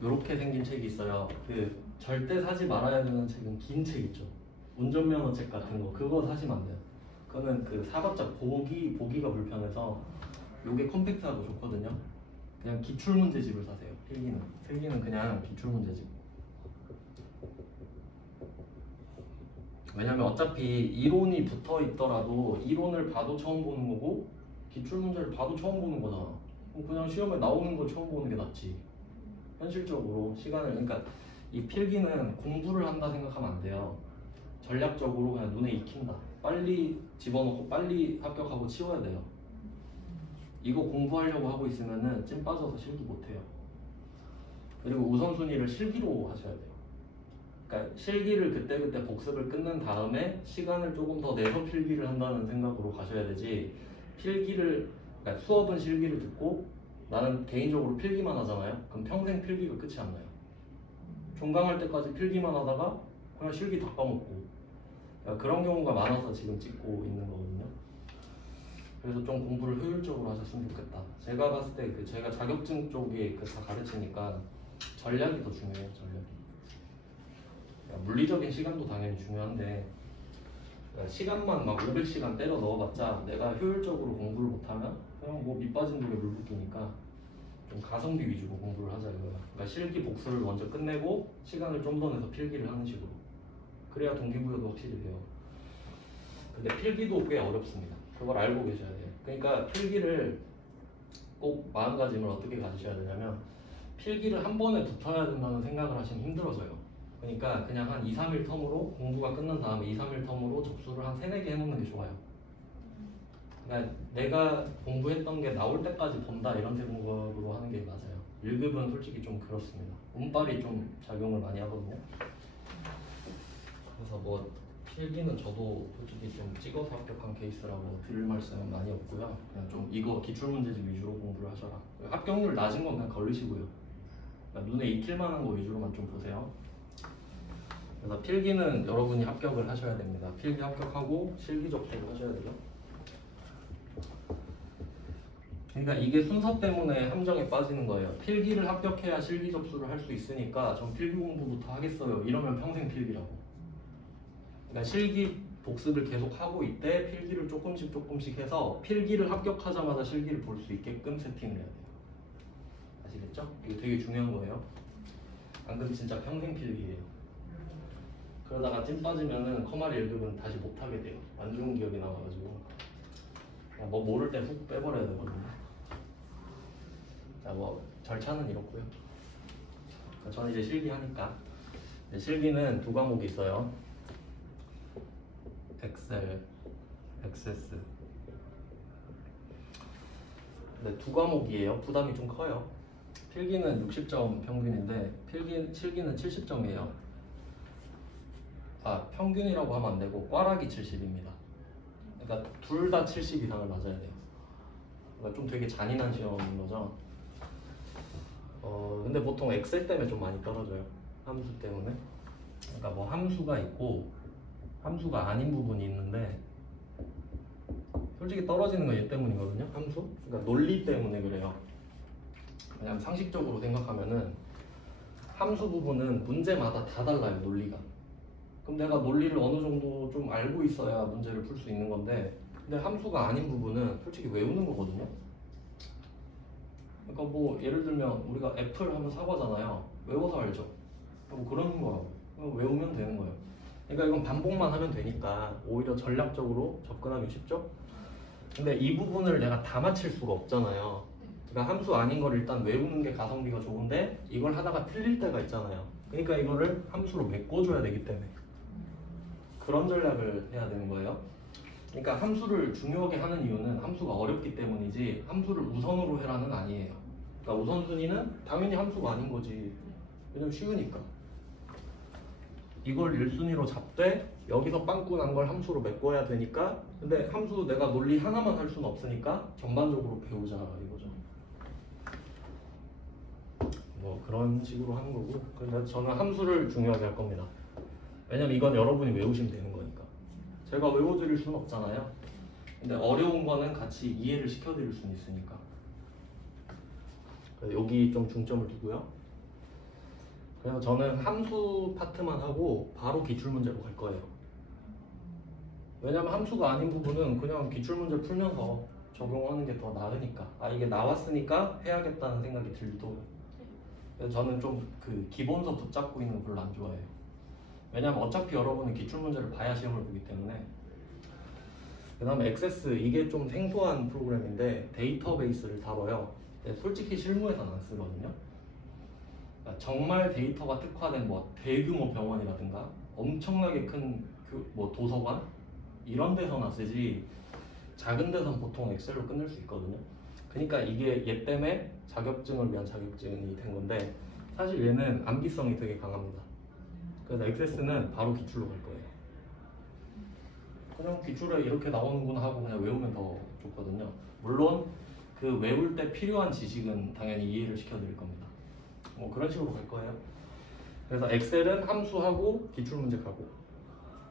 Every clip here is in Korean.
이렇게 생긴 책이 있어요. 그 절대 사지 말아야 되는 책은 긴 책 있죠. 운전면허 책 같은 거 그거 사시면 안 돼요. 그거는 그 사각자 보기가 불편해서 요게 컴팩트하고 좋거든요. 그냥 기출문제집을 사세요. 필기는 그냥 기출문제집. 왜냐면 어차피 이론이 붙어 있더라도 이론을 봐도 처음 보는 거고 기출문제를 봐도 처음 보는 거잖아. 그냥 시험에 나오는 거 처음 보는 게 낫지. 현실적으로 시간을, 그러니까 이 필기는 공부를 한다 생각하면 안 돼요. 전략적으로 그냥 눈에 익힌다. 빨리 집어넣고 빨리 합격하고 치워야 돼요. 이거 공부하려고 하고 있으면은 찐 빠져서 실기 못해요. 그리고 우선순위를 실기로 하셔야 돼요. 그러니까 실기를 그때그때 복습을 끝낸 다음에 시간을 조금 더 내서 필기를 한다는 생각으로 가셔야 되지, 그러니까 수업은 실기를 듣고 나는 개인적으로 필기만 하잖아요. 그럼 평생 필기가 끝이 안 나요. 종강할 때까지 필기만 하다가 그냥 실기 다 까먹고, 그러니까 그런 경우가 많아서 지금 찍고 있는 거거든요. 그래서 좀 공부를 효율적으로 하셨으면 좋겠다. 제가 봤을 때 제가 자격증 쪽에 다 가르치니까 전략이 더 중요해요. 전략이. 물리적인 시간도 당연히 중요한데 시간만 막 500시간 때려 넣어봤자 내가 효율적으로 공부를 못하면 그냥 뭐 밑빠진 독에 물 붓기니까 좀 가성비 위주로 공부를 하자 이거야. 그러니까 실기 복습을 먼저 끝내고 시간을 좀 더 내서 필기를 하는 식으로. 그래야 동기부여도 확실히 돼요. 근데 필기도 꽤 어렵습니다. 그걸 알고 계셔야 돼요. 그러니까 필기를 꼭 마음가짐을 어떻게 가지셔야 되냐면, 필기를 한 번에 붙어야 된다는 생각을 하시면 힘들어져요. 그러니까 그냥 한 2, 3일 텀으로 공부가 끝난 다음에 2, 3일 텀으로 접수를 한 3, 4개 해놓는 게 좋아요. 그러니까 내가 공부했던 게 나올 때까지 본다 이런 생각으로 하는 게 맞아요. 1급은 솔직히 좀 그렇습니다. 운빨이 좀 작용을 많이 하거든요. 그래서 뭐 필기는 저도 솔직히 좀 찍어서 합격한 케이스라고 드릴 말씀은 많이 없고요. 그냥 좀 이거 기출문제집 위주로 공부를 하셔라. 합격률 낮은 건 그냥 걸리시고요. 그러니까 눈에 익힐 만한 거 위주로만 좀 보세요. 그래서 필기는 여러분이 합격을 하셔야 됩니다. 필기 합격하고 실기 접수를 하셔야 되죠. 그러니까 이게 순서 때문에 함정에 빠지는 거예요. 필기를 합격해야 실기 접수를 할 수 있으니까 전 필기 공부부터 하겠어요. 이러면 평생 필기라고. 그러니까 실기 복습을 계속 하고 있대 필기를 조금씩 해서 필기를 합격하자마자 실기를 볼 수 있게끔 세팅을 해야 돼요. 아시겠죠? 이거 되게 중요한 거예요. 안 그러면 진짜 평생 필기예요. 그러다가 찐 빠지면은 커마리 1급은 다시 못하게 돼요. 안 좋은 기억이 나와가지고 그냥 뭐 모를 때 훅 빼버려야 되거든요. 자, 뭐 절차는 이렇고요. 저는 이제 실기 하니까. 실기는 두 과목이 있어요. 엑셀, 액세스. 근데 두 과목이에요. 부담이 좀 커요. 필기는 60점 평균인데 실기는 70점이에요. 아, 평균이라고 하면 안 되고 꽈락이 70입니다. 그러니까 둘 다 70 이상을 맞아야 돼요. 그러니까 좀 되게 잔인한 시험인 거죠. 근데 보통 엑셀 때문에 좀 많이 떨어져요. 함수 때문에. 그러니까 뭐 함수가 있고 함수가 아닌 부분이 있는데 솔직히 떨어지는 건 얘 때문이거든요. 함수. 그러니까 논리 때문에 그래요. 왜냐면 상식적으로 생각하면은 함수 부분은 문제마다 다 달라요. 논리가. 그럼 내가 논리를 어느 정도 좀 알고 있어야 문제를 풀 수 있는 건데, 근데 함수가 아닌 부분은 솔직히 외우는 거거든요. 그러니까 뭐 예를 들면 우리가 애플 하면 사과잖아요. 외워서 알죠. 뭐 그런 거라고. 외우면 되는 거예요. 그러니까 이건 반복만 하면 되니까 오히려 전략적으로 접근하기 쉽죠. 근데 이 부분을 내가 다 맞힐 수가 없잖아요. 그러니까 함수 아닌 걸 일단 외우는 게 가성비가 좋은데 이걸 하다가 틀릴 때가 있잖아요. 그러니까 이거를 함수로 메꿔줘야 되기 때문에 그런 전략을 해야 되는 거예요. 그러니까 함수를 중요하게 하는 이유는 함수가 어렵기 때문이지 함수를 우선으로 해라는 아니에요. 그러니까 우선순위는 당연히 함수가 아닌 거지. 왜냐면 쉬우니까. 이걸 1순위로 잡되 여기서 빵꾸 난 걸 함수로 메꿔야 되니까, 근데 함수 내가 논리 하나만 할 수는 없으니까 전반적으로 배우자 이거죠. 뭐 그런 식으로 하는 거고, 근데 저는 함수를 중요하게 할 겁니다. 왜냐면 이건 여러분이 외우시면 되는 거니까. 제가 외워드릴 수는 없잖아요. 근데 어려운 거는 같이 이해를 시켜드릴 수는 있으니까. 여기 좀 중점을 두고요. 그래서 저는 함수 파트만 하고 바로 기출문제로 갈 거예요. 왜냐면 함수가 아닌 부분은 그냥 기출문제 풀면서 적용하는 게 더 나으니까. 아, 이게 나왔으니까 해야겠다는 생각이 들도록. 그래서 저는 좀 그 기본서 붙잡고 있는 거 별로 안 좋아해요. 왜냐면 어차피 여러분은 기출문제를 봐야 시험을 보기 때문에. 그 다음에 액세스, 이게 좀 생소한 프로그램인데 데이터베이스를 다뤄요. 근데 솔직히 실무에서는 안 쓰거든요. 그러니까 정말 데이터가 특화된 뭐 대규모 병원이라든가 엄청나게 큰 뭐 도서관 이런 데서나 쓰지, 작은 데선 보통 엑셀로 끝낼 수 있거든요. 그러니까 이게 얘 때문에 자격증을 위한 자격증이 된 건데, 사실 얘는 암기성이 되게 강합니다. 그래서 액세스는 바로 기출로 갈 거예요. 그냥 기출에 이렇게 나오는구나 하고 그냥 외우면 더 좋거든요. 물론 그 외울 때 필요한 지식은 당연히 이해를 시켜드릴 겁니다. 뭐 그런 식으로 갈 거예요. 그래서 엑셀은 함수하고 기출문제 가고,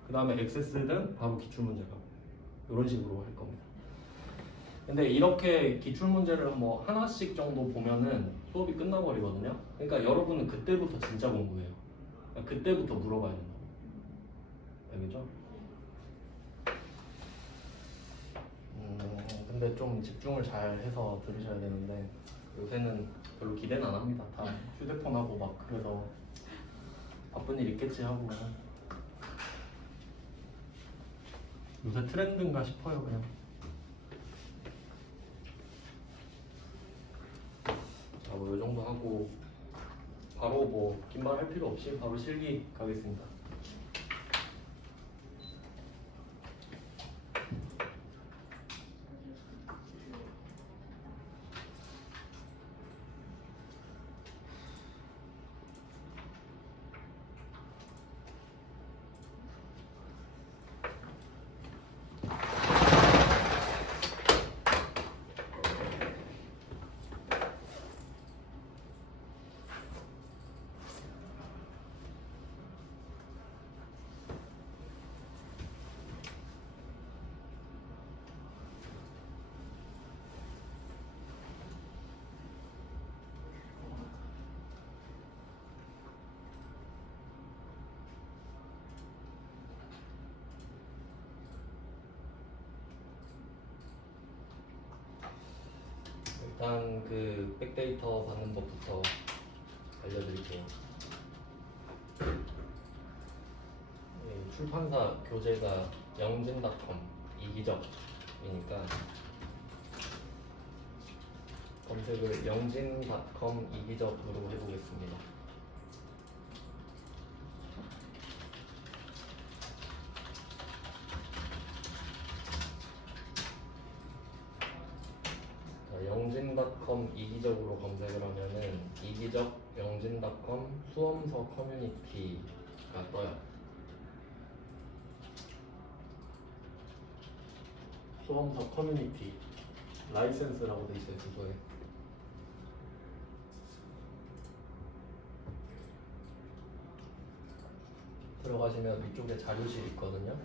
그 다음에 액세스는 바로 기출문제 가고, 이런 식으로 할 겁니다. 근데 이렇게 기출문제를 뭐 하나씩 정도 보면은 수업이 끝나버리거든요. 그러니까 여러분은 그때부터 진짜 공부해요. 그러니까 그때부터 물어봐야 된다고. 알겠죠? 근데 좀 집중을 잘 해서 들으셔야 되는데 요새는 별로 기대는 안 합니다. 다 휴대폰하고 막 그래서 바쁜 일 있겠지 하고 그냥 요새 트렌드인가 싶어요 그냥. 자, 뭐 요 정도 하고 바로 뭐 긴 말 할 필요 없이 바로 실기 가겠습니다. 일단 그 백데이터 받는 법부터 알려드릴게요. 출판사 교재가 영진닷컴 이기적이니까 검색을 영진닷컴 이기적으로 해보겠습니다. 영진닷컴 이기적으로 검색을 하면은 이기적 영진닷컴 수험서 커뮤니티가 떠요. 수험서 커뮤니티 라이센스라고 돼 있어요 주소에. 들어가시면 위쪽에 자료실 있거든요.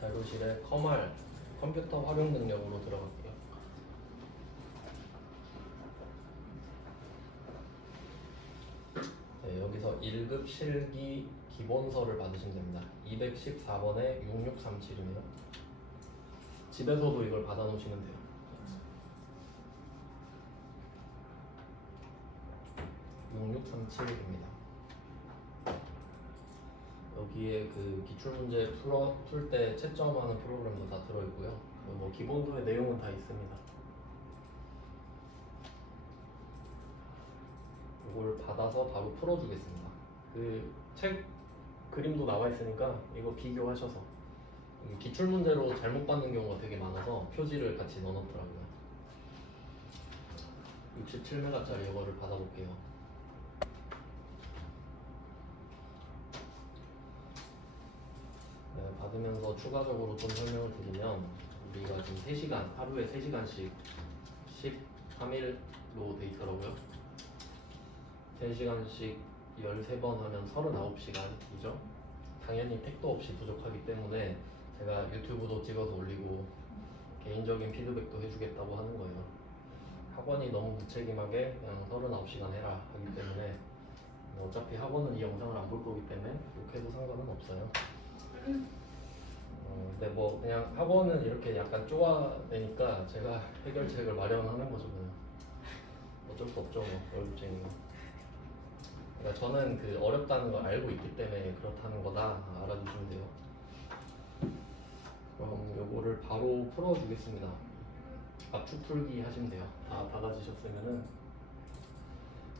자료실에 컴활 컴퓨터 활용 능력으로 들어갈게요. 네, 여기서 1급 실기 기본서를 받으시면 됩니다. 214번에 6637이네요. 집에서도 이걸 받아 놓으시면 돼요. 6637입니다. 여기에 그 기출문제 풀 때 채점하는 프로그램도 다 들어있고요. 뭐 기본서의 내용은 다 있습니다. 이걸 받아서 바로 풀어주겠습니다. 그 책 그림도 나와 있으니까 이거 비교하셔서. 기출문제로 잘못 받는 경우가 되게 많아서 표지를 같이 넣어놓더라고요. 67메가짜리 이거를 받아볼게요. 네, 받으면서 추가적으로 좀 설명을 드리면, 우리가 지금 3시간, 하루에 3시간씩 13일로 돼 있더라고요. 3시간씩 13번 하면 39시간이죠. 당연히 택도 없이 부족하기 때문에 제가 유튜브도 찍어서 올리고 개인적인 피드백도 해주겠다고 하는 거예요. 학원이 너무 무책임하게 그냥 39시간 해라 하기 때문에 어차피 학원은 이 영상을 안 볼 거기 때문에 욕해도 상관은 없어요. 근데 뭐 그냥 학원은 이렇게 약간 쪼아내니까 제가 해결책을 마련하는 거죠. 그냥. 어쩔 수 없죠, 뭐 월급쟁이가. 그러니까 저는 그 어렵다는 걸 알고 있기 때문에 그렇다는 거다 알아주시면 돼요. 그럼 요거를 바로 풀어주겠습니다. 압축 풀기 하시면 돼요. 다 받아지셨으면은.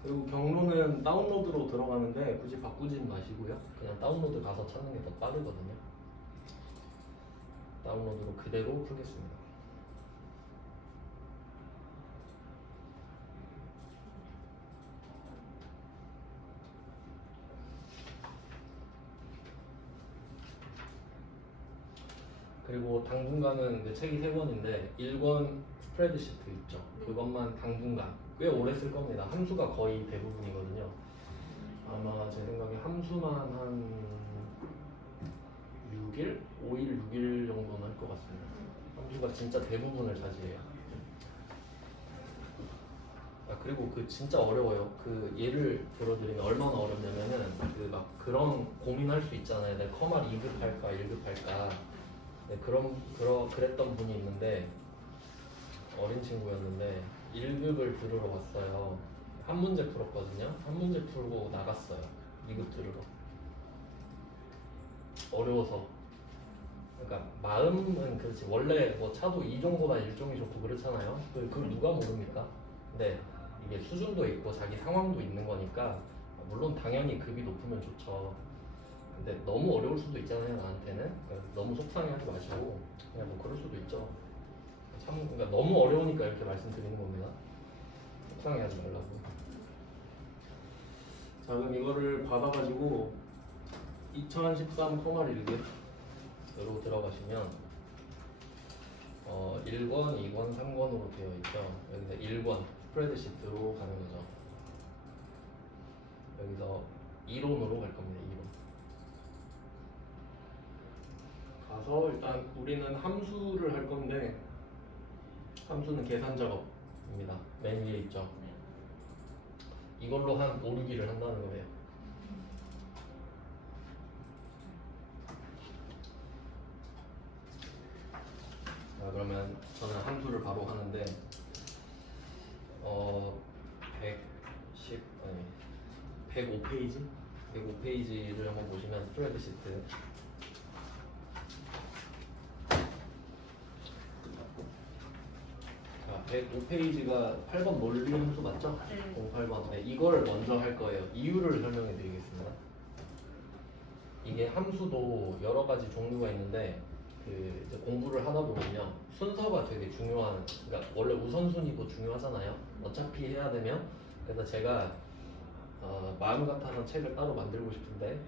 그리고 경로는 다운로드로 들어가는데 굳이 바꾸진 마시고요. 그냥 다운로드 가서 찾는 게 더 빠르거든요. 다운로드로 그대로 풀겠습니다. 그리고 당분간은 이제 책이 3권인데 1권 스프레드시트 있죠. 그것만 당분간 꽤 오래 쓸 겁니다. 함수가 거의 대부분이거든요. 아마 제 생각에 함수만 한 6일? 5일, 6일 정도는 할 것 같습니다. 함수가 진짜 대부분을 차지해요. 그리고 그 진짜 어려워요. 그 예를 들어드리면 얼마나 어렵냐면은 그 막 그런 고민할 수 있잖아요. 내가 커마를 2급 할까 1급 할까. 네, 그랬던 분이 있는데 어린 친구였는데 1급을 들으러 왔어요. 한 문제 풀었거든요. 한 문제 풀고 나갔어요. 2급 들으러. 어려워서. 그러니까 마음은 그렇지. 원래 뭐 차도 2종보다 1종이 좋고 그렇잖아요. 그걸 누가 모릅니까? 근데 이게 수준도 있고 자기 상황도 있는 거니까 물론 당연히 급이 높으면 좋죠. 근데 너무 어려울 수도 있잖아요, 나한테는. 그러니까 너무 속상해하지 마시고 그냥 뭐 그럴 수도 있죠. 참, 그러니까 너무 어려우니까 이렇게 말씀드리는 겁니다. 속상해하지 말라고. 자, 그럼 이거를 받아가지고 2013 커마를 이렇게 들어가시면 1권, 2권, 3권으로 되어 있죠. 여기서 1권 스프레드시트로 가는 거죠. 여기서 이론으로 갈 겁니다. 이론. 가서 일단 우리는 함수를 할 건데 함수는 계산 작업입니다. 맨 위에 있죠. 이걸로 한 5, 6일을 한다는 거예요. 자, 그러면 저는 함수를 바로 하는데 105페이지? 105페이지를 한번 보시면 스프레드시트 자, 105페이지가 8번 논리 함수 맞죠? 네. 08번. 네, 이걸 먼저 할 거예요. 이유를 설명해 드리겠습니다. 이게 함수도 여러 가지 종류가 있는데 그 이제 공부를 하다 보면요 순서가 되게 중요한, 그러니까 원래 우선순위도 중요하잖아요. 어차피 해야 되면. 그래서 제가 마음 같아서 책을 따로 만들고 싶은데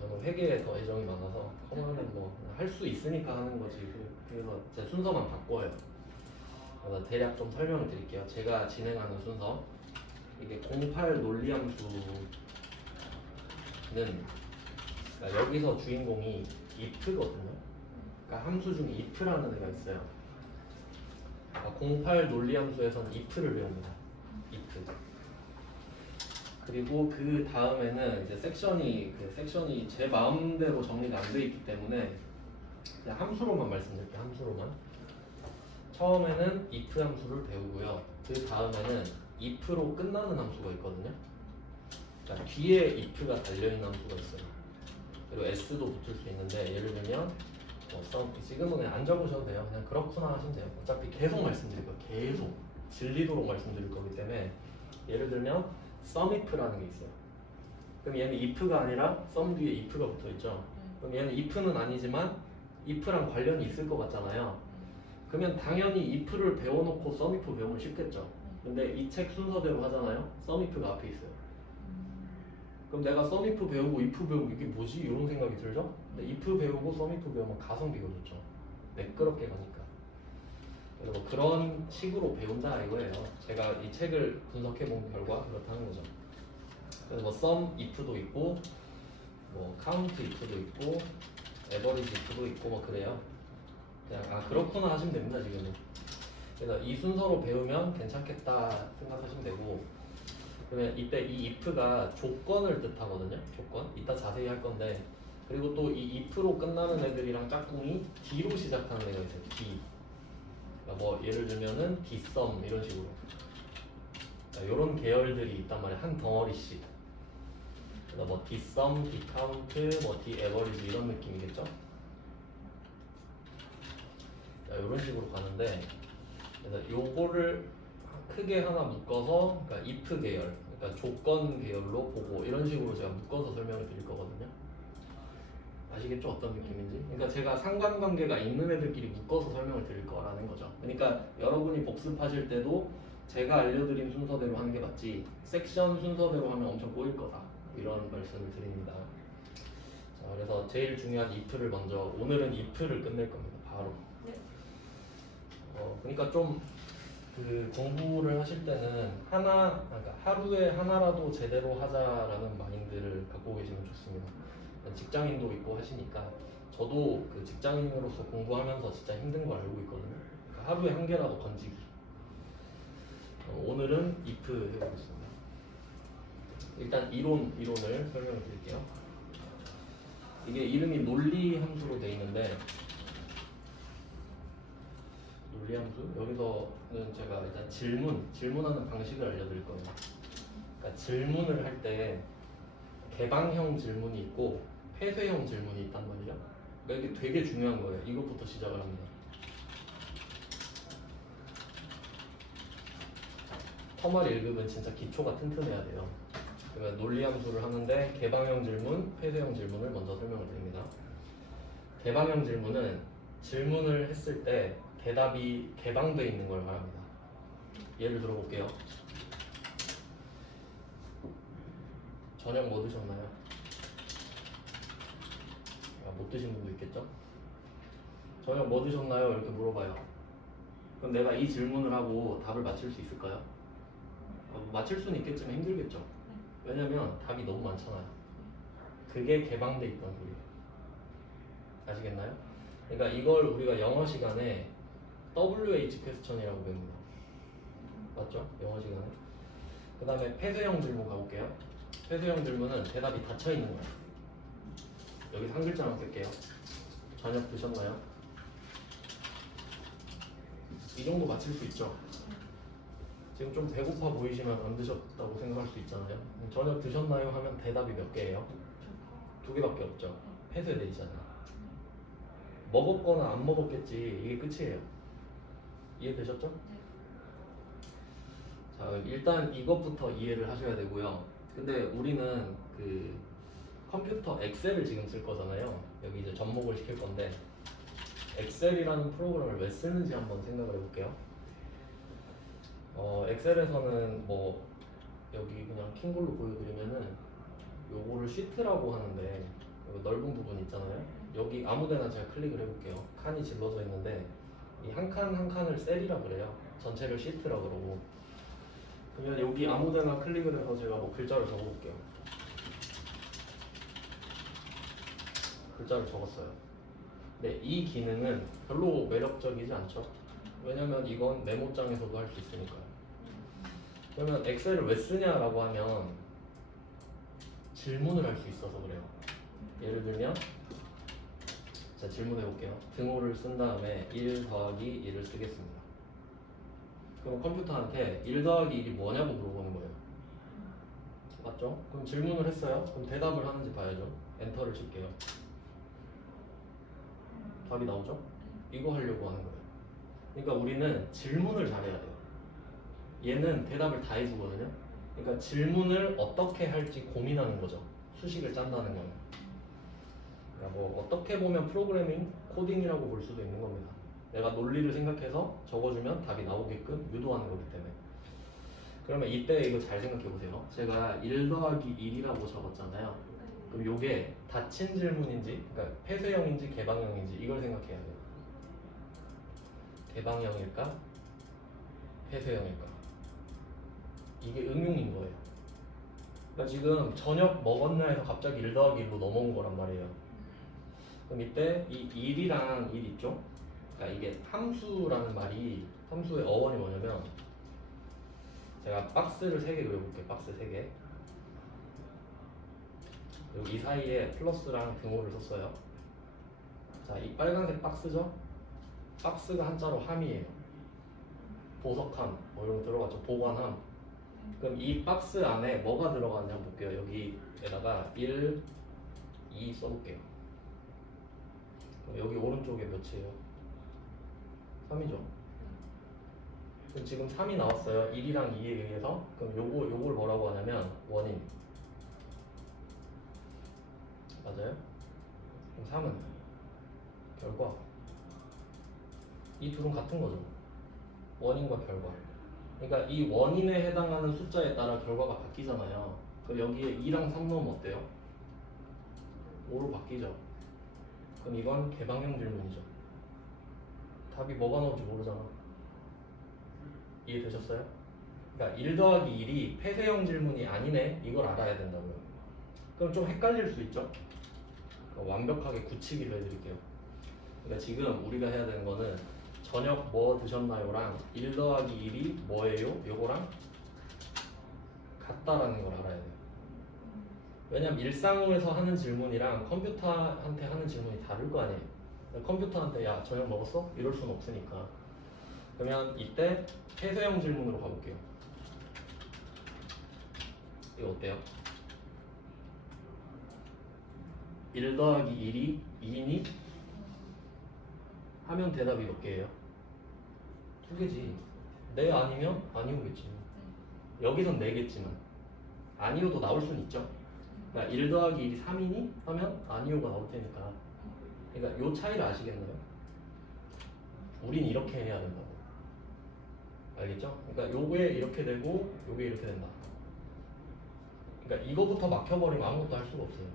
저는 회계에 더 애정이 많아서 커머는 뭐 할 수 있으니까 하는 거지. 그래서 제 순서만 바꿔요. 그래서 대략 좀 설명을 드릴게요. 제가 진행하는 순서. 이게 08 논리함수는 그러니까 여기서 주인공이 if거든요. 그러니까 함수 중에 if라는 애가 있어요. 그러니까 08 논리함수에서는 if를 배웁니다. if. 그리고 그 다음에는 이제 섹션이 제 마음대로 정리가 안 돼 있기 때문에 그냥 함수로만 말씀드릴게요. 함수로만. 처음에는 if 함수를 배우고요. 그 다음에는 if로 끝나는 함수가 있거든요. 그러니까 뒤에 if가 달려있는 함수가 있어요. 그리고 s도 붙을 수 있는데 예를 들면 지금은 그냥 안 적으셔도 돼요. 그냥 그렇구나 하시면 돼요. 어차피 계속 말씀드릴 거예요. 계속 질리도록 말씀드릴 거기 때문에 예를 들면 sum if라는 게 있어요. 그럼 얘는 if가 아니라 sum 뒤에 if가 붙어 있죠. 그럼 얘는 if는 아니지만 if랑 관련이 있을 것 같잖아요. 그러면 당연히 if를 배워놓고 sum if 배우면 쉽겠죠. 근데 이 책 순서대로 하잖아요. sum if가 앞에 있어요. 그럼 내가 sum if 배우고 if 배우고 이게 뭐지? 이런 생각이 들죠? 근데 if 배우고 sum if 배우면 가성비가 좋죠. 매끄럽게 가니까. 그래서 뭐 그런 식으로 배운다 이거예요. 제가 이 책을 분석해 본 결과 그렇다는 거죠. 그래서 뭐 sum if도 있고 뭐 count if도 있고 average if도 있고 뭐 그래요. 그냥 그렇구나 하시면 됩니다. 지금은. 그래서 이 순서로 배우면 괜찮겠다 생각하시면 되고 그러면 이때 이 if가 조건을 뜻하거든요. 조건. 이따 자세히 할 건데. 그리고 또 이 if로 끝나는 애들이랑 짝꿍이 d로 시작하는 애가 있어요. d. 그러니까 뭐 예를 들면은 dsum 이런 식으로. 그러니까 이런 계열들이 있단 말이에요. 한 덩어리씩. 그래서 뭐 dsum, dcount, 뭐 daverage 이런 느낌이겠죠. 이런 식으로 가는데, 그래서 요거를 크게 하나 묶어서, 그러니까 if 계열, 그러니까 조건 계열로 보고 이런 식으로 제가 묶어서 설명을 드릴 거거든요. 아시겠죠? 어떤 느낌인지? 그러니까 제가 상관관계가 있는 애들끼리 묶어서 설명을 드릴 거라는 거죠. 그러니까 여러분이 복습하실 때도 제가 알려드린 순서대로 하는 게 맞지, 섹션 순서대로 하면 엄청 꼬일 거다, 이런 말씀을 드립니다. 자, 그래서 제일 중요한 if를 먼저, 오늘은 if를 끝낼 겁니다. 바로. 그러니까 좀 그 공부를 하실 때는 그러니까 하루에 하나라도 제대로 하자라는 마인드를 갖고 계시면 좋습니다. 직장인도 있고 하시니까, 저도 그 직장인으로서 공부하면서 진짜 힘든 걸 알고 있거든요. 그러니까 하루에 한 개라도 건지기. 오늘은 if 해보겠습니다. 일단 이론을 설명을 드릴게요. 이게 이름이 논리 함수로 되어 있는데, 논리 함수? 여기서는 제가 일단 질문하는 방식을 알려드릴 거예요. 그러니까 질문을 할 때 개방형 질문이 있고 폐쇄형 질문이 있단 말이에요. 그러니까 이게 되게 중요한 거예요. 이것부터 시작을 합니다. 터널 1급은 진짜 기초가 튼튼해야 돼요. 그러면 논리 함수를 하는데 개방형 질문, 폐쇄형 질문을 먼저 설명을 드립니다. 개방형 질문은 질문을 했을 때 대답이 개방되어 있는 걸 말합니다. 예를 들어 볼게요. 저녁 뭐 드셨나요? 못 드신 분도 있겠죠? 저녁 뭐 드셨나요? 이렇게 물어봐요. 그럼 내가 이 질문을 하고 답을 맞힐 수 있을까요? 맞힐 수는 있겠지만 힘들겠죠? 왜냐면 답이 너무 많잖아요. 그게 개방돼 있다는 소리예요. 아시겠나요? 그러니까 이걸 우리가 영어 시간에 WH 퀘스천이라고 배웁니다. 맞죠? 영어 시간에. 그 다음에 폐쇄형 질문 가볼게요. 폐쇄형 질문은 대답이 닫혀 있는 거예요. 여기 한 글자만 쓸게요. 저녁 드셨나요? 이 정도 맞힐 수 있죠? 지금 좀 배고파 보이시면 안 드셨다고 생각할 수 있잖아요. 저녁 드셨나요? 하면 대답이 몇 개예요? 2개밖에 없죠. 폐쇄돼 있잖아요. 먹었거나 안 먹었겠지, 이게 끝이에요. 이해되셨죠? 자, 일단 이것부터 이해를 하셔야 되고요. 근데 우리는 그 컴퓨터 엑셀을 지금 쓸 거잖아요. 여기 이제 접목을 시킬 건데, 엑셀이라는 프로그램을 왜 쓰는지 한번 생각을 해볼게요. 엑셀에서는 뭐 여기 그냥 킨 걸로 보여드리면은 요거를 시트라고 하는데, 여기 넓은 부분 있잖아요. 여기 아무데나 제가 클릭을 해볼게요. 칸이 질러져 있는데 이 한 칸 한 칸을 셀이라 그래요. 전체를 시트라 그러고. 그러면 여기 아무데나 클릭을 해서 제가 뭐 글자를 적어볼게요. 글자를 적었어요. 네, 이 기능은 별로 매력적이지 않죠. 왜냐면 이건 메모장에서도 할 수 있으니까요. 그러면 엑셀을 왜 쓰냐라고 하면 질문을 할 수 있어서 그래요. 예를 들면, 자, 질문해 볼게요. 등호를 쓴 다음에 1 더하기 1을 쓰겠습니다. 그럼 컴퓨터한테 1 더하기 1이 뭐냐고 물어보는 거예요. 맞죠? 그럼 질문을 했어요. 그럼 대답을 하는지 봐야죠. 엔터를 칠게요. 답이 나오죠? 이거 하려고 하는 거예요. 그러니까 우리는 질문을 잘해야 돼요. 얘는 대답을 다 해주거든요. 그러니까 질문을 어떻게 할지 고민하는 거죠. 수식을 짠다는 거는. 그러니까 뭐 어떻게 보면 프로그래밍, 코딩이라고 볼 수도 있는 겁니다. 내가 논리를 생각해서 적어주면 답이 나오게끔 유도하는 거기 때문에. 그러면 이때 이거 잘 생각해 보세요. 제가 1 더하기 1이라고 적었잖아요. 그럼 이게 닫힌 질문인지, 그러니까 폐쇄형인지 개방형인지 이걸 생각해야 돼요. 개방형일까? 폐쇄형일까? 이게 응용인 거예요. 그러니까 지금 저녁 먹었냐 해서 갑자기 1 더하기 1로 넘어온 거란 말이에요. 그럼 이때 이 1이랑 1 있죠? 그러니까 이게 함수라는 말이, 함수의 어원이 뭐냐면 제가 박스를 3개 그려볼게요. 박스 3개. 그리고 이 사이에 플러스랑 등호를 썼어요. 자, 이 빨간색 박스죠? 박스가 한자로 함이에요. 보석함, 뭐 이런 거 들어갔죠? 보관함. 그럼 이 박스 안에 뭐가 들어갔냐 볼게요. 여기에다가 1, 2 써볼게요. 그럼 여기 오른쪽에 몇이에요? 3이죠. 그럼 지금 3이 나왔어요. 1이랑 2에 의해서. 그럼 요걸 뭐라고 하냐면 원인. 맞아요? 그럼 3은 결과. 이 둘은 같은 거죠. 원인과 결과. 그러니까 이 원인에 해당하는 숫자에 따라 결과가 바뀌잖아요. 그럼 여기에 2랑 3 넣으면 어때요? 5로 바뀌죠. 그럼 이건 개방형 질문이죠. 답이 뭐가 나올지 모르잖아. 이해되셨어요? 그러니까 1 더하기 1이 폐쇄형 질문이 아니네. 이걸 알아야 된다고요. 그럼 좀 헷갈릴 수 있죠? 그러니까 완벽하게 굳히기로 해드릴게요. 그러니까 지금 우리가 해야 되는 거는 저녁 뭐 드셨나요랑 1 더하기 1이 뭐예요? 요거랑 같다라는 걸 알아야 돼요. 왜냐면 일상에서 하는 질문이랑 컴퓨터한테 하는 질문이 다를 거 아니에요. 컴퓨터한테 야 저녁 먹었어? 이럴 수는 없으니까. 그러면 이때 폐쇄형 질문으로 가볼게요. 이거 어때요? 1 더하기 1이 2니? 하면 대답이 몇 개예요? 2개지. 네 아니면 아니오겠지. 여기선 4개지만 아니오도 나올 수는 있죠. 그러니까 1 더하기 1이 3이니? 하면 아니오가 나올 테니까. 그러니까 요 차이를 아시겠나요? 우린 이렇게 해야 된다고. 알겠죠? 그러니까 요게 이렇게 되고 요게 이렇게 된다. 그러니까 이거부터 막혀버리면 아무것도 할 수가 없어요.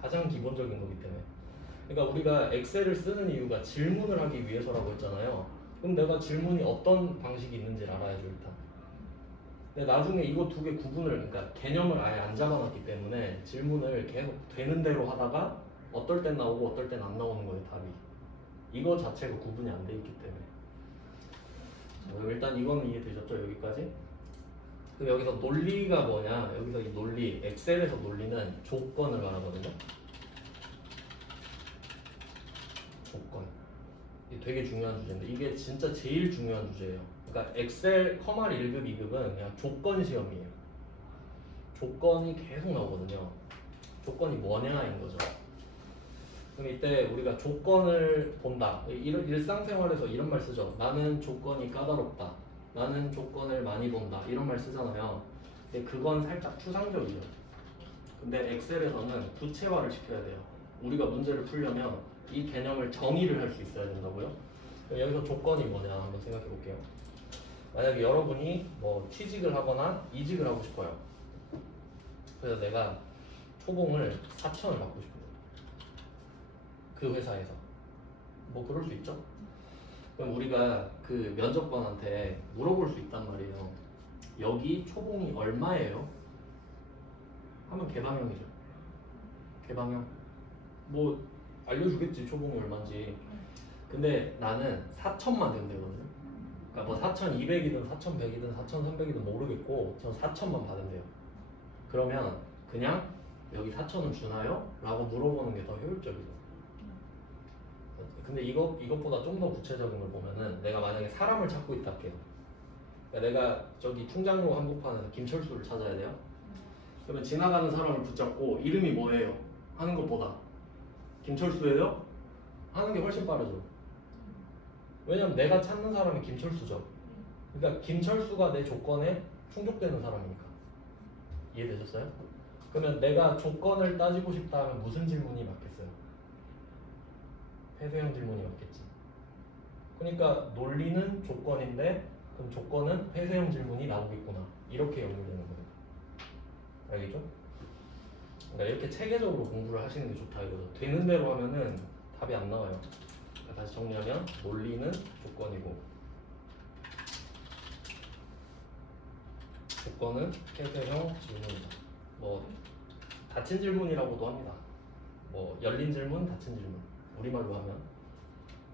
가장 기본적인 거기 때문에. 그러니까 우리가 엑셀을 쓰는 이유가 질문을 하기 위해서라고 했잖아요. 그럼 내가 질문이 어떤 방식이 있는지를 알아야죠 일단. 근데 나중에 이거 2개 구분을, 그러니까 개념을 아예 안 잡아놨기 때문에 질문을 계속 되는 대로 하다가 어떨 땐 나오고 어떨 땐 안 나오는 거예요 답이. 이거 자체가 구분이 안 돼 있기 때문에. 일단 이거는 이해되셨죠? 여기까지? 그럼 여기서 논리가 뭐냐? 여기서 이 논리, 엑셀에서 논리는 조건을 말하거든요. 조건. 이게 되게 중요한 주제인데 이게 진짜 제일 중요한 주제예요. 그러니까 엑셀 커말 1급, 2급은 그냥 조건 시험이에요. 조건이 계속 나오거든요. 조건이 뭐냐인 거죠. 그럼 이때 우리가 조건을 본다. 일상생활에서 이런 말 쓰죠. 나는 조건이 까다롭다. 나는 조건을 많이 본다. 이런 말 쓰잖아요. 근데 그건 살짝 추상적이죠. 근데 엑셀에서는 구체화를 시켜야 돼요. 우리가 문제를 풀려면 이 개념을 정의를 할 수 있어야 된다고요. 그럼 여기서 조건이 뭐냐 한번 생각해 볼게요. 만약에 여러분이 뭐 취직을 하거나 이직을 하고 싶어요. 그래서 내가 초봉을 4천을 받고 싶어요. 그 회사에서. 뭐 그럴 수 있죠. 그럼 우리가 그 면접관한테 물어볼 수 있단 말이에요. 여기 초봉이 얼마예요? 하면 개방형이죠. 개방형. 뭐 알려주겠지 초봉이 얼마인지. 근데 나는 4천만 되면 되거든요. 그러니까 뭐 4,200이든 4,100이든 4,300이든 모르겠고 전 4천만 받으면 돼요. 그러면 그냥 여기 4천은 주나요? 라고 물어보는 게 더 효율적이죠. 근데 이것보다 좀 더 구체적인 걸 보면은 내가 만약에 사람을 찾고 있다 할게요. 그러니까 내가 저기 충장로 한복판에서 김철수를 찾아야 돼요. 그러면 지나가는 사람을 붙잡고 이름이 뭐예요? 하는 것보다 김철수예요? 하는 게 훨씬 빠르죠. 왜냐면 내가 찾는 사람이 김철수죠. 그러니까 김철수가 내 조건에 충족되는 사람이니까. 이해되셨어요? 그러면 내가 조건을 따지고 싶다 하면 무슨 질문이 맞겠어요? 폐쇄형 질문이 맞겠지. 그러니까 논리는 조건인데 그럼 조건은 폐쇄형 질문이 나오겠구나. 이렇게 연결되는 거예요. 알겠죠? 그러니까 이렇게 체계적으로 공부를 하시는 게 좋다 이거죠. 되는 대로 하면은 답이 안 나와요. 그러니까 다시 정리하면 논리는 조건이고 조건은 폐쇄형 질문이다. 뭐 닫힌 질문이라고도 합니다. 뭐 열린 질문, 닫힌 질문. 우리말로 하면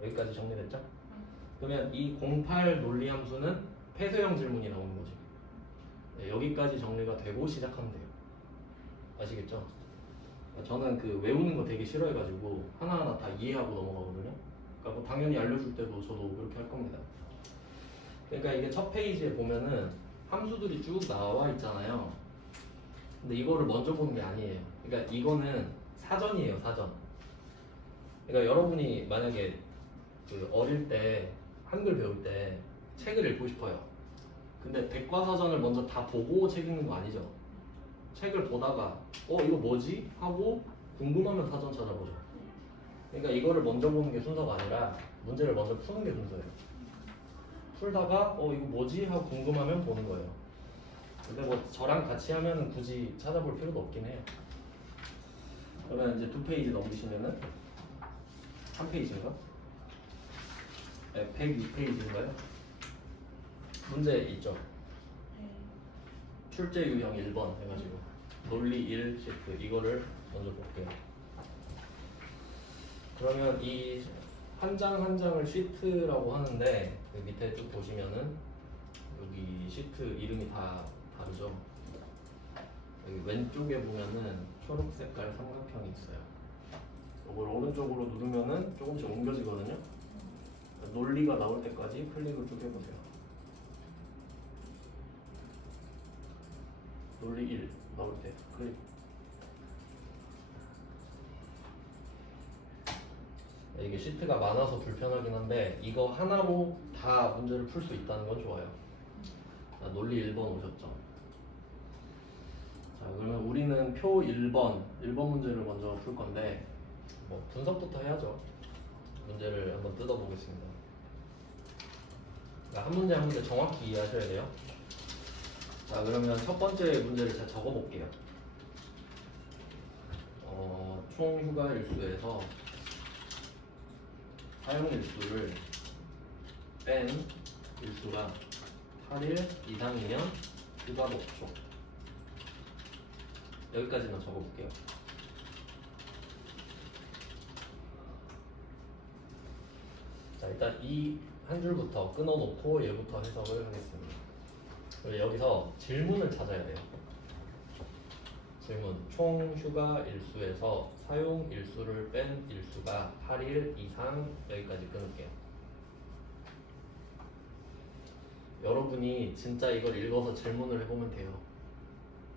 여기까지 정리됐죠? 그러면 이 08 논리 함수는 폐쇄형 질문이 나오는 거지. 네, 여기까지 정리가 되고 시작하면 돼요. 아시겠죠? 저는 그 외우는 거 되게 싫어해가지고 하나하나 다 이해하고 넘어가거든요. 그러니까 뭐 당연히 알려줄 때도 저도 그렇게 할 겁니다. 그러니까 이게 첫 페이지에 보면은 함수들이 쭉 나와 있잖아요. 근데 이거를 먼저 보는 게 아니에요. 그러니까 이거는 사전이에요, 사전. 그러니까 여러분이 만약에 그 어릴 때 한글 배울 때 책을 읽고 싶어요. 근데 백과사전을 먼저 다 보고 책 읽는 거 아니죠. 책을 보다가 이거 뭐지? 하고 궁금하면 사전 찾아보죠. 그러니까 이거를 먼저 보는 게 순서가 아니라 문제를 먼저 푸는 게 순서예요. 풀다가 이거 뭐지? 하고 궁금하면 보는 거예요. 근데 뭐 저랑 같이 하면은 굳이 찾아볼 필요도 없긴 해요. 그러면 이제 2페이지 넘기시면은 3페이지인가? 네, 102페이지인가요? 문제 있죠? 출제 유형 1번 해가지고 논리 1 시트 이거를 먼저 볼게요. 그러면 이 한 장 한 장을 시트라고 하는데 그 밑에 쭉 보시면은 여기 시트 이름이 다 다르죠. 여기 왼쪽에 보면은 초록 색깔 삼각형이 있어요. 이걸 오른쪽으로 누르면은 조금씩 옮겨지거든요. 논리가 나올 때까지 클릭을 쭉 해보세요. 논리 1 나올 때 클릭. 이게 시트가 많아서 불편하긴 한데 이거 하나로 다 문제를 풀 수 있다는 건 좋아요. 자, 논리 1번 오셨죠? 자, 그러면 우리는 표 1번 문제를 먼저 풀 건데 뭐 분석부터 해야죠. 문제를 한번 뜯어보겠습니다. 그러니까 한 문제 한 문제 정확히 이해하셔야 돼요. 자, 그러면 첫 번째 문제를 제가 적어볼게요. 총 휴가 일수에서 사용 일수를 뺀 일수가 8일 이상이면 휴가 목표. 여기까지만 적어볼게요. 자, 일단 이 한 줄부터 끊어놓고 얘부터 해석을 하겠습니다. 그리고 여기서 질문을 찾아야 돼요. 질문. 총 휴가 일수에서 사용 일수를 뺀 일수가 8일 이상. 여기까지 끊을게요. 여러분이 진짜 이걸 읽어서 질문을 해보면 돼요.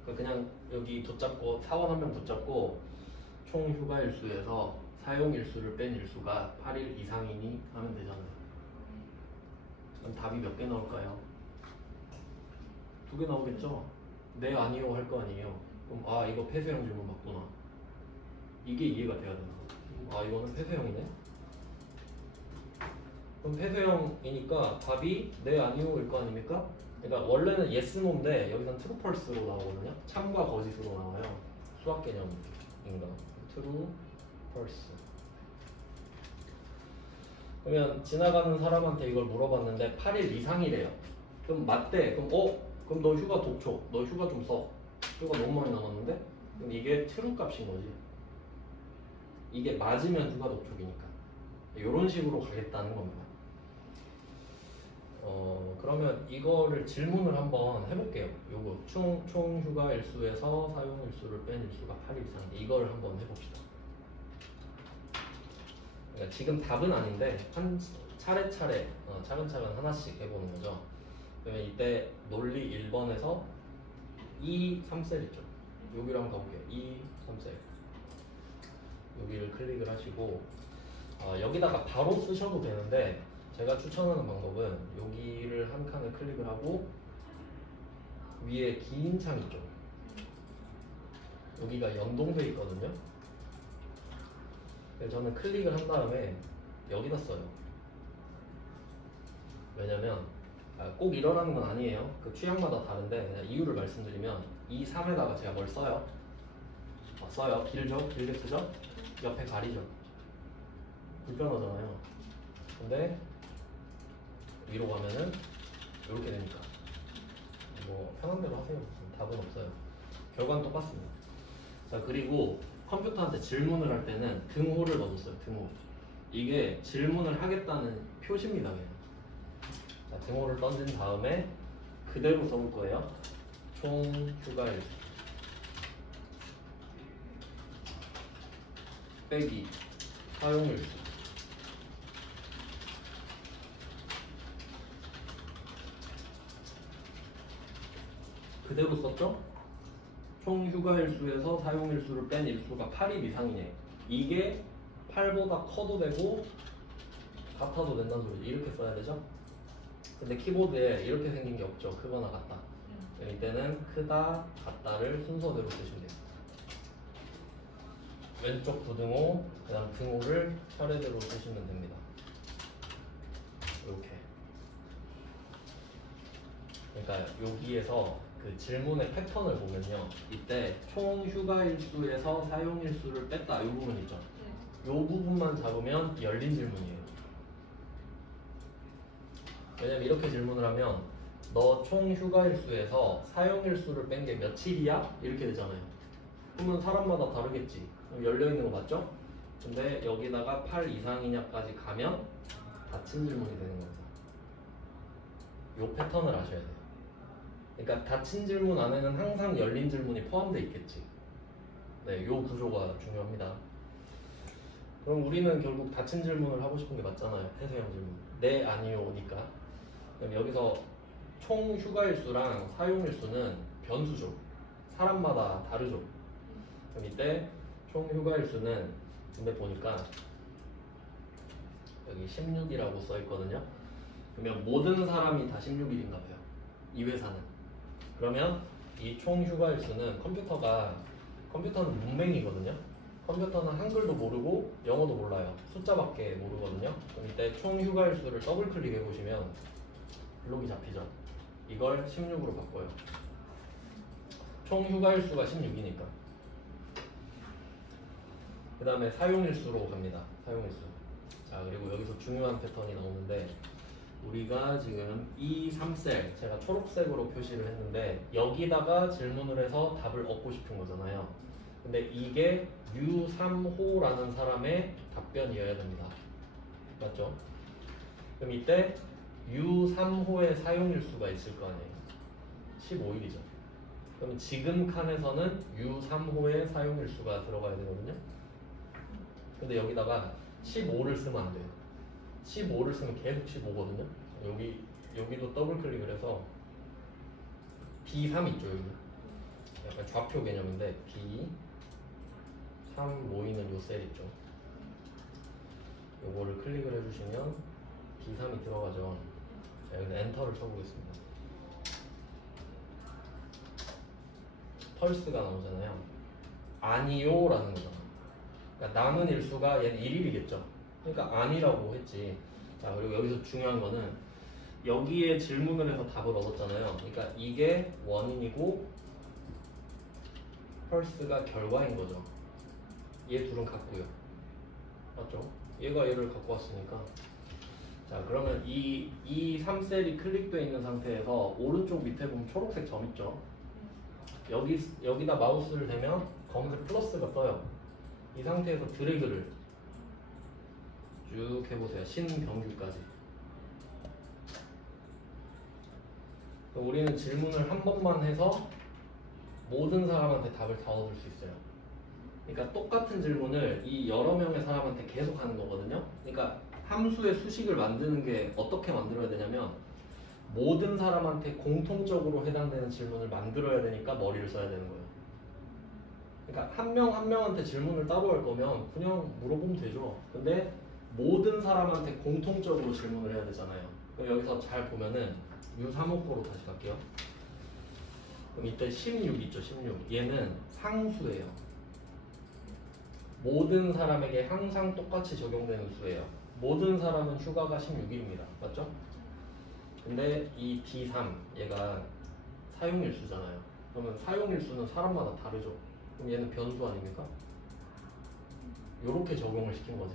그냥 여기 붙잡고 사원 한 명 붙잡고 총 휴가 일수에서 사용 일수를 뺀 일수가 8일 이상이니 하면 되잖아요. 그럼 답이 몇 개 나올까요? 2개 나오겠죠? 네, 아니요 할 거 아니에요. 그럼 이거 폐쇄형 질문 맞구나. 이게 이해가 돼야 된다. 이거는 폐쇄형이네. 그럼 폐쇄형이니까 답이 네, 아니요일 거 아닙니까? 그러니까 원래는 yes, no인데 여기서는 true, false로 나오거든요. 참과 거짓으로 나와요. 수학 개념인가? true, false. 그러면 지나가는 사람한테 이걸 물어봤는데 8일 이상이래요. 그럼 맞대. 그럼 너 휴가 독촉. 너 휴가 좀 써. 휴가 너무 많이 남았는데? 그럼 이게 true 값인 거지. 이게 맞으면 휴가 독촉이니까. 이런 식으로 가겠다는 겁니다. 그러면 이거를 질문을 한번 해볼게요. 요거 총 휴가 일수에서 사용 일수를 뺀 일수가 8일 이상. 이걸 한번 해봅시다. 그러니까 지금 답은 아닌데 한 차례차례 차근차근 하나씩 해보는 거죠. 그러면 이때 논리 1번에서 2, 3셀 있죠. 여기로 한번 가볼게요. 2, 3셀. 여기를 클릭을 하시고 여기다가 바로 쓰셔도 되는데 제가 추천하는 방법은 여기를 한 칸을 클릭을 하고 위에 긴 창 있죠. 여기가 연동돼 있거든요. 그래서 저는 클릭을 한 다음에 여기다 써요. 왜냐면 꼭 이러라는 건 아니에요. 그 취향마다 다른데 그냥 이유를 말씀드리면 이 3에다가 제가 뭘 써요? 써요. 길죠? 길게 쓰죠? 옆에 가리죠. 불편하잖아요. 근데 위로 가면은 이렇게 되니까 뭐 편한 대로 하세요. 답은 없어요. 결과는 똑같습니다. 자, 그리고 컴퓨터한테 질문을 할 때는 등호를 넣어줬어요. 등호. 이게 질문을 하겠다는 표시입니다. 그냥. 자, 등호를 던진 다음에 그대로 써볼 거예요. 총 휴가일수 빼기 사용일수. 그대로 썼죠? 총 휴가일수에서 사용일수를 뺀 일수가 8일 이상이네. 이게 8보다 커도 되고 같아도 된다는 소리지. 이렇게 써야 되죠? 근데 키보드에 이렇게 생긴 게 없죠. 크거나 같다. 이때는 크다, 같다를 순서대로 쓰시면 돼요. 왼쪽 부등호, 그 다음 등호를 차례대로 쓰시면 됩니다. 이렇게. 그러니까 여기에서 그 질문의 패턴을 보면요. 이때 총 휴가일수에서 사용일수를 뺐다. 이 부분 있죠. 이 부분만 잡으면 열린 질문이에요. 왜냐면 이렇게 질문을 하면 너 총 휴가일수에서 사용일수를 뺀 게 며칠이야? 이렇게 되잖아요. 그러면 사람마다 다르겠지. 열려있는 거 맞죠? 근데 여기다가 8 이상이냐까지 가면 닫힌 질문이 되는 겁니다. 이 패턴을 아셔야 돼요. 그러니까 닫힌 질문 안에는 항상 열린 질문이 포함되어 있겠지. 네, 이 구조가 중요합니다. 그럼 우리는 결국 닫힌 질문을 하고 싶은 게 맞잖아요. 폐쇄형 질문. 네, 아니요니까. 그럼 여기서 총 휴가일수랑 사용일수는 변수죠. 사람마다 다르죠. 그럼 이때 총 휴가일수는 근데 보니까 여기 16이라고 써 있거든요. 그러면 모든 사람이 다 16일인가 봐요. 이 회사는. 그러면 이 총 휴가일수는 컴퓨터는 문맹이거든요. 컴퓨터는 한글도 모르고 영어도 몰라요. 숫자밖에 모르거든요. 그럼 이때 총 휴가일수를 더블 클릭해 보시면 블록이 잡히죠. 이걸 16으로 바꿔요. 총 휴가일수가 16이니까. 그 다음에 사용일수로 갑니다. 사용일수. 자, 그리고 여기서 중요한 패턴이 나오는데 우리가 지금 이 3셀 제가 초록색으로 표시를 했는데 여기다가 질문을 해서 답을 얻고 싶은 거잖아요. 근데 이게 U3호라는 사람의 답변이어야 됩니다. 맞죠? 그럼 이때 U3호의 사용일수가 있을 거 아니에요. 15일이죠. 그럼 지금 칸에서는 U3호의 사용일수가 들어가야 되거든요. 근데 여기다가 15를 쓰면 안 돼요. 15를 쓰면 계속 15거든요. 여기도 더블 클릭을 해서 B3 있죠, 여기. 약간 좌표 개념인데 B3 모이는 요 셀 있죠. 요거를 클릭을 해주시면 B3이 들어가죠. 자, 여기다 엔터를 쳐보겠습니다. 펄스가 나오잖아요. 아니요 라는 거잖아. 그러니까 남은 일수가 얘는 1일이겠죠. 그러니까 아니라고 했지. 자, 그리고 여기서 중요한 거는 여기에 질문을 해서 답을 얻었잖아요. 그러니까 이게 원인이고 펄스가 결과인 거죠. 얘 둘은 같고요. 맞죠? 얘가 얘를 갖고 왔으니까. 자, 그러면 이 3셀이 클릭되어 있는 상태에서 오른쪽 밑에 보면 초록색 점 있죠? 여기다 마우스를 대면 검은색 플러스가 떠요. 이 상태에서 드래그를 쭉 해보세요. 신병규까지. 우리는 질문을 한 번만 해서 모든 사람한테 답을 다 얻을 수 있어요. 그러니까 똑같은 질문을 이 여러 명의 사람한테 계속 하는 거거든요. 그러니까 함수의 수식을 만드는 게 어떻게 만들어야 되냐면 모든 사람한테 공통적으로 해당되는 질문을 만들어야 되니까 머리를 써야 되는 거예요. 그러니까 한 명 한 명한테 질문을 따로 할 거면 그냥 물어보면 되죠. 근데 모든 사람한테 공통적으로 질문을 해야 되잖아요. 그럼 여기서 잘 보면은 U3호거로 다시 갈게요. 그럼 이때 16 있죠, 16. 얘는 상수예요. 모든 사람에게 항상 똑같이 적용되는 수예요. 모든 사람은 휴가가 16일입니다. 맞죠? 근데 이 D3 얘가 사용일수잖아요. 그러면 사용일수는 사람마다 다르죠. 그럼 얘는 변수 아닙니까? 요렇게 적용을 시킨 거지.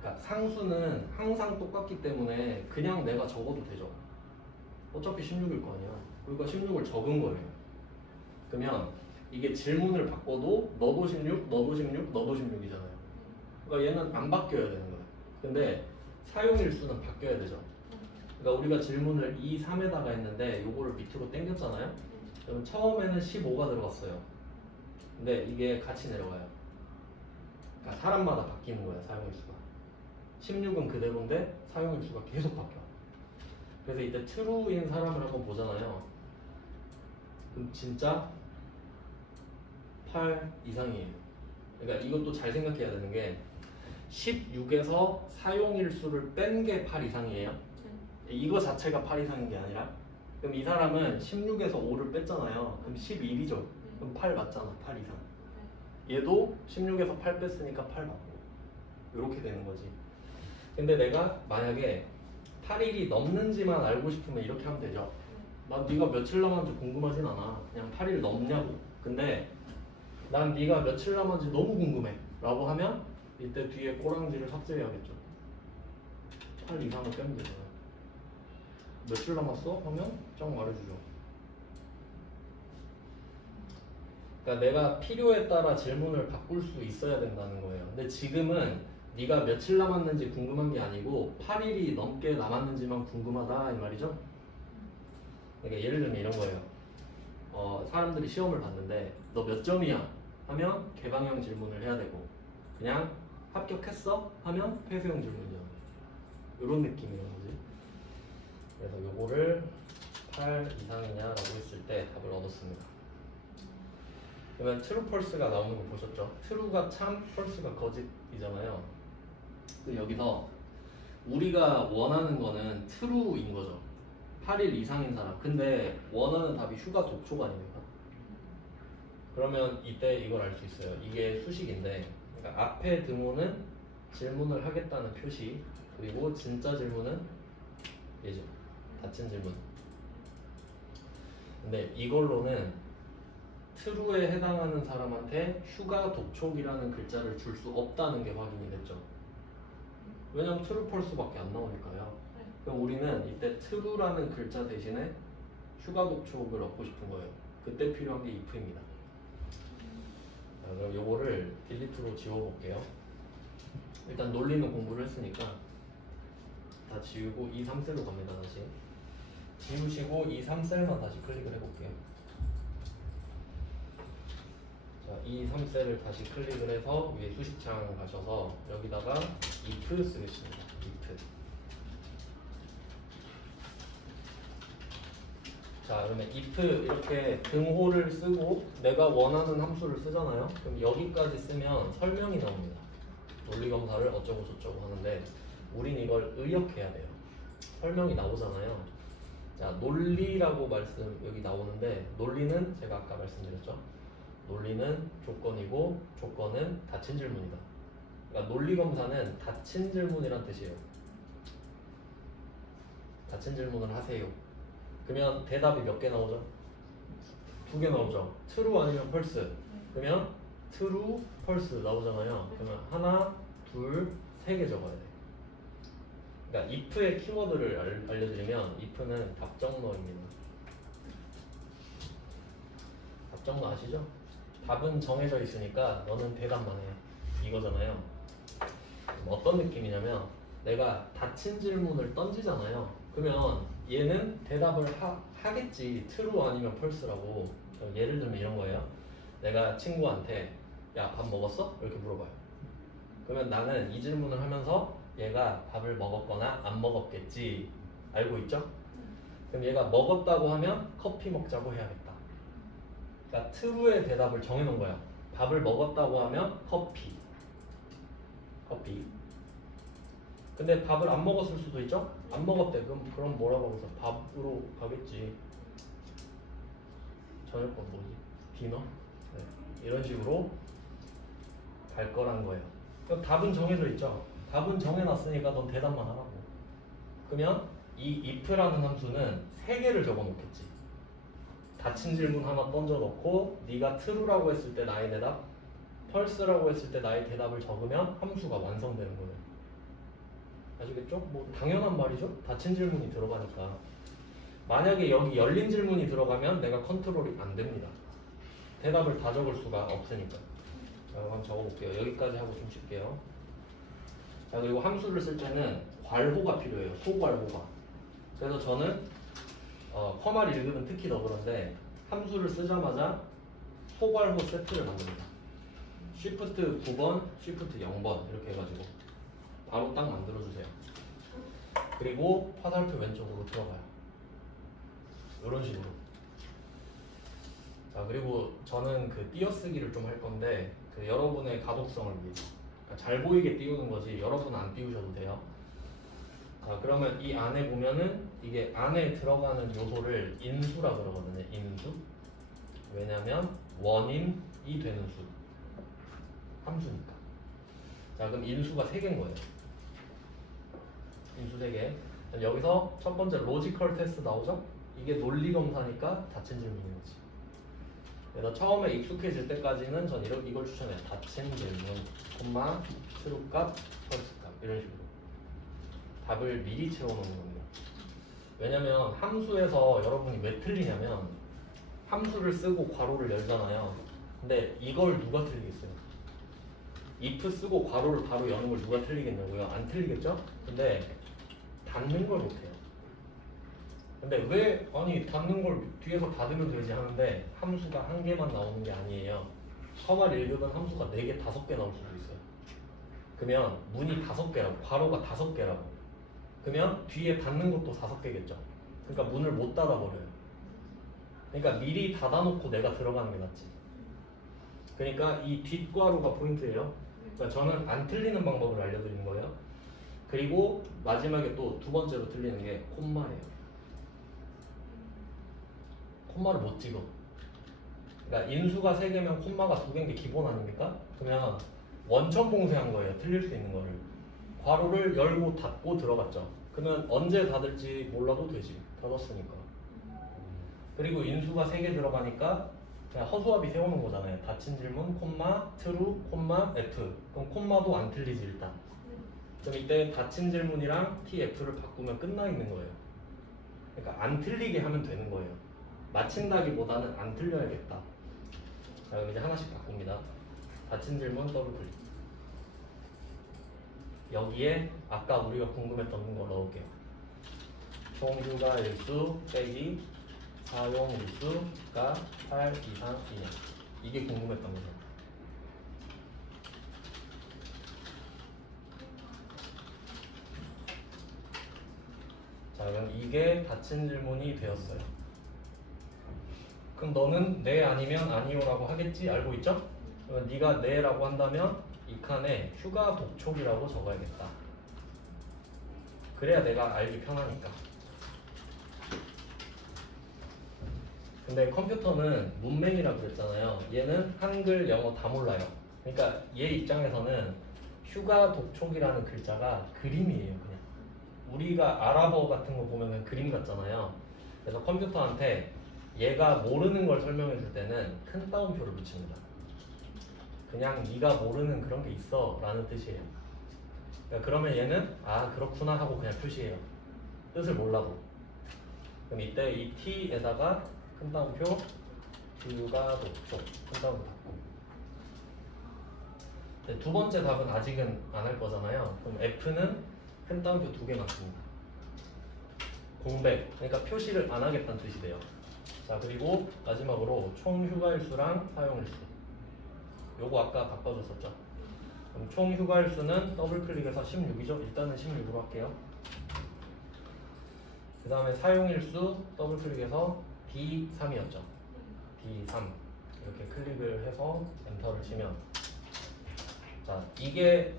그러니까 상수는 항상 똑같기 때문에 그냥 내가 적어도 되죠. 어차피 16일 거 아니야. 그러니까 16을 적은 거예요. 그러면 이게 질문을 바꿔도 너도 16, 너도 16, 너도 16이잖아요. 그러니까 얘는 안 바뀌어야 되는 거예요. 근데 사용일수는 바뀌어야 되죠. 그러니까 우리가 질문을 2, 3에다가 했는데 요거를 밑으로 당겼잖아요. 그럼 처음에는 15가 들어갔어요. 근데 이게 같이 내려가요. 그러니까 사람마다 바뀌는 거야, 사용일수가. 16은 그대로인데 사용일수가 계속 바뀌어. 그래서 이때 true인 사람을 한번 보잖아요. 그럼 진짜 8 이상이에요. 그러니까 이것도 잘 생각해야 되는 게 16에서 사용일수를 뺀 게 8 이상이에요. 이거 자체가 8 이상인 게 아니라. 그럼 이 사람은 16에서 5를 뺐잖아요. 그럼 11이죠. 그럼 8 맞잖아. 8 이상. 얘도 16에서 8 뺐으니까 8 맞고. 이렇게 되는 거지. 근데 내가 만약에 8일이 넘는지만 알고 싶으면 이렇게 하면 되죠. 난 네가 며칠 남았는지 궁금하진 않아. 그냥 8일 넘냐고. 근데 난 네가 며칠 남았는지 너무 궁금해 라고 하면 이때 뒤에 꼬랑지를 삭제해야겠죠. 8 이상을 빼면 되잖아요. 며칠 남았어? 하면 쫙 말해주죠. 그러니까 내가 필요에 따라 질문을 바꿀 수 있어야 된다는 거예요. 근데 지금은 네가 며칠 남았는지 궁금한 게 아니고 8일이 넘게 남았는지만 궁금하다 이 말이죠. 그러니까 예를 들면 이런 거예요. 사람들이 시험을 봤는데 너 몇 점이야? 하면 개방형 질문을 해야 되고 그냥 합격했어? 하면 폐쇄형 질문이야. 이런 느낌이란 거지. 그래서 요거를 8 이상이냐라고 했을 때 답을 얻었습니다. 그러면 true, false가 나오는 거 보셨죠? true가 참, false가 거짓이잖아요. 여기서 우리가 원하는 거는 true인 거죠. 8일 이상인 사람. 근데 원하는 답이 휴가 독촉 아닙니까? 그러면 이때 이걸 알 수 있어요. 이게 수식인데 그러니까 앞에 등호는 질문을 하겠다는 표시, 그리고 진짜 질문은 얘죠. 닫힌 질문. 근데 이걸로는 true에 해당하는 사람한테 휴가 독촉이라는 글자를 줄 수 없다는 게 확인이 됐죠. 왜냐면 true, false밖에 안 나오니까요. 그럼 우리는 이때 true라는 글자 대신에 휴가 독촉을 얻고 싶은 거예요. 그때 필요한 게 if입니다. 자, 그럼 요거를 딜리트로 지워볼게요. 일단 논리는 공부를 했으니까 다 지우고 2, 3셀로 갑니다. 다시 지우시고 2, 3셀만 다시 클릭을 해볼게요. 자, 2, 3셀을 다시 클릭을 해서 위에 수식창 가셔서 여기다가 if 쓰겠습니다. if. 자, 그러면 if 이렇게 등호를 쓰고 내가 원하는 함수를 쓰잖아요. 그럼 여기까지 쓰면 설명이 나옵니다. 논리검사를 어쩌고 저쩌고 하는데 우린 이걸 의역해야 돼요. 설명이 나오잖아요. 자, 논리라고 말씀 여기 나오는데 논리는 제가 아까 말씀드렸죠. 논리는 조건이고 조건은 닫힌 질문이다. 그러니까 논리검사는 닫힌 질문이란 뜻이에요. 닫힌 질문을 하세요. 그러면 대답이 몇 개 나오죠? 2개 나오죠. true 아니면 false. 그러면 true, false 나오잖아요. 그러면 하나, 둘, 3개 적어야 돼. 그러니까 if의 키워드를 알려드리면 if는 답정너입니다. 답정너 아시죠? 답은 정해져 있으니까 너는 대답만 해. 이거잖아요. 어떤 느낌이냐면 내가 닫힌 질문을 던지잖아요. 그러면 얘는 대답을 하겠지. true 아니면 false라고. 예를 들면 이런 거예요. 내가 친구한테 야, 밥 먹었어? 이렇게 물어봐요. 그러면 나는 이 질문을 하면서 얘가 밥을 먹었거나 안 먹었겠지 알고 있죠? 그럼 얘가 먹었다고 하면 커피 먹자고 해야겠다. 그러니까 true의 대답을 정해놓은 거야. 밥을 먹었다고 하면 커피. 근데 밥을 안 먹었을 수도 있죠? 안 먹었대. 그럼 뭐라고 하면서 밥으로 가겠지. 저녁밥 뭐지? 디너? 네. 이런 식으로 갈 거란 거예요. 그럼 답은 정해져 있죠? 답은 정해놨으니까 넌 대답만 하라고. 그러면 이 if라는 함수는 3개를 적어놓겠지. 닫힌 질문 하나 던져놓고 네가 true라고 했을 때 나의 대답, false라고 했을 때 나의 대답을 적으면 함수가 완성되는 거예요. 아시겠죠? 뭐 당연한 말이죠? 닫힌 질문이 들어가니까. 만약에 여기 열린 질문이 들어가면 내가 컨트롤이 안 됩니다. 대답을 다 적을 수가 없으니까. 자, 한번 적어볼게요. 여기까지 하고 좀 쉴게요. 자, 그리고 함수를 쓸 때는 괄호가 필요해요. 소괄호가. 그래서 저는 컴마 1급은 특히 더 그런데 함수를 쓰자마자 소괄호 세트를 만듭니다. Shift 9번, Shift 0번 이렇게 해가지고 바로 딱 만들어주세요. 그리고 화살표 왼쪽으로 들어가요. 이런 식으로. 자, 그리고 저는 그 띄어쓰기를 좀 할 건데 그 여러분의 가독성을 위해서 그러니까 잘 보이게 띄우는 거지 여러분은 안 띄우셔도 돼요. 자, 그러면 이 안에 보면은 이게 안에 들어가는 요소를 인수라 그러거든요. 인수. 왜냐면 원인이 되는 수. 함수니까. 자, 그럼 인수가 3개인 거예요. 인수 3개. 여기서 첫 번째 로지컬 테스트 나오죠? 이게 논리 검사니까 닫힌 질문인 거지. 그래서 처음에 익숙해질 때까지는 전 이걸 추천해요. 닫힌 질문, 콤마, 트루값, 펄스값 이런 식으로 답을 미리 채워놓는 겁니다. 왜냐면 함수에서 여러분이 왜 틀리냐면 함수를 쓰고 괄호를 열잖아요. 근데 이걸 누가 틀리겠어요? if 쓰고 괄호를 바로 여는 걸 누가 틀리겠냐고요? 안 틀리겠죠? 근데 닫는 걸 못해요. 근데 왜 아니 닫는 걸 뒤에서 닫으면 되지 하는데 함수가 1개만 나오는 게 아니에요. 처음에 1급은 함수가 4개, 5개 나올 수도 있어요. 그러면 문이 5개라고, 괄호가 5개라고. 그러면 뒤에 닫는 것도 5개겠죠. 그러니까 문을 못 닫아버려요. 그러니까 미리 닫아놓고 내가 들어가는 게 낫지. 그러니까 이 뒷괄호가 포인트예요. 그러니까 저는 안 틀리는 방법을 알려드리는 거예요. 그리고 마지막에 또 2번째로 틀리는 게 콤마예요. 콤마를 못 찍어. 그러니까 인수가 3개면 콤마가 2개인 게 기본 아닙니까? 그러면 원천 봉쇄한 거예요. 틀릴 수 있는 거를. 괄호를 열고 닫고 들어갔죠. 그러면 언제 닫을지 몰라도 되지. 닫았으니까. 그리고 인수가 3개 들어가니까 그냥 허수아비 세우는 거잖아요. 닫힌 질문, 콤마, true, 콤마, f. 그럼 콤마도 안 틀리지 일단. 그럼 이때 닫힌 질문이랑 tf를 바꾸면 끝나 있는 거예요. 그러니까 안 틀리게 하면 되는 거예요. 맞힌다기보다는 안 틀려야겠다. 자, 그럼 이제 하나씩 바꿉니다. 닫힌 질문 더블 클릭. 여기에 아까 우리가 궁금했던 거 넣을게요. 총휴가 일수 빼기 사용 일수가 8 이상 이냐. 이게 궁금했던 거죠. 자, 그럼 이게 닫힌 질문이 되었어요. 그럼 너는 네 아니면 아니요라고 하겠지? 알고 있죠? 그러면 네가 네라고 한다면 이 칸에 휴가 독촉이라고 적어야겠다. 그래야 내가 알기 편하니까. 근데 컴퓨터는 문맹이라고 그랬잖아요. 얘는 한글, 영어 다 몰라요. 그러니까 얘 입장에서는 휴가 독촉이라는 글자가 그림이에요. 그냥 우리가 아랍어 같은 거 보면 그림 같잖아요. 그래서 컴퓨터한테 얘가 모르는 걸 설명해 줄 때는 큰 따옴표를 붙입니다. 그냥 네가 모르는 그런 게 있어 라는 뜻이에요. 그러니까 그러면 얘는 아 그렇구나 하고 그냥 표시해요. 뜻을 몰라도. 그럼 이때 이 t에다가 큰 따옴표 휴가 독촉 큰 따옴표 닫고. 두 번째 답은 아직은 안 할 거잖아요. 그럼 f는 큰 따옴표 2개 맞습니다. 공백, 그러니까 표시를 안 하겠다는 뜻이 돼요. 자, 그리고 마지막으로 총 휴가일수랑 사용일수. 요거 아까 바꿔줬었죠. 그럼 총 휴가일수는 더블 클릭해서 16이죠. 일단은 16으로 할게요. 그 다음에 사용일수 더블 클릭해서 D3이었죠. D3 이렇게 클릭을 해서 엔터를 치면 자, 이게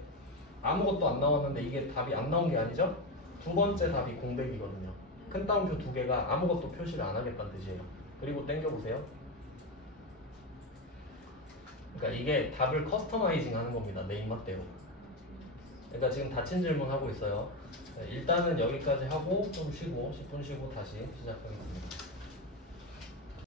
아무것도 안 나왔는데 이게 답이 안 나온 게 아니죠? 두 번째 답이 공백이거든요. 큰 따옴표 2개가 아무것도 표시를 안 하겠다는 뜻이에요. 그리고 당겨보세요. 그러니까 이게 답을 커스터마이징 하는 겁니다. 내 입맛대로. 그러니까 지금 닫힌 질문 하고 있어요. 일단은 여기까지 하고 좀 쉬고 10분 쉬고 다시 시작하겠습니다.